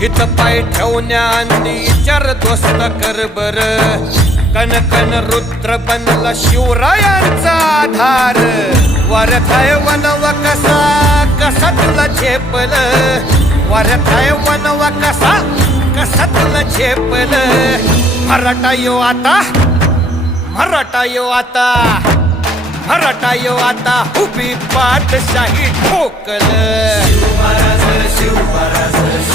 हित पाय ठेवण्याआधी विचार दोस्त कर बर कन कन रुद्र बनला शिवरायांचा आधार वरथाय वनवा कसा कसा तुला झेपल वरथाय वनवा कसा कसा तुला झेपल मराठा यो आता मराठा यो आता मराठा यो आता उभी पाठशाही ठोकल शिव महाराज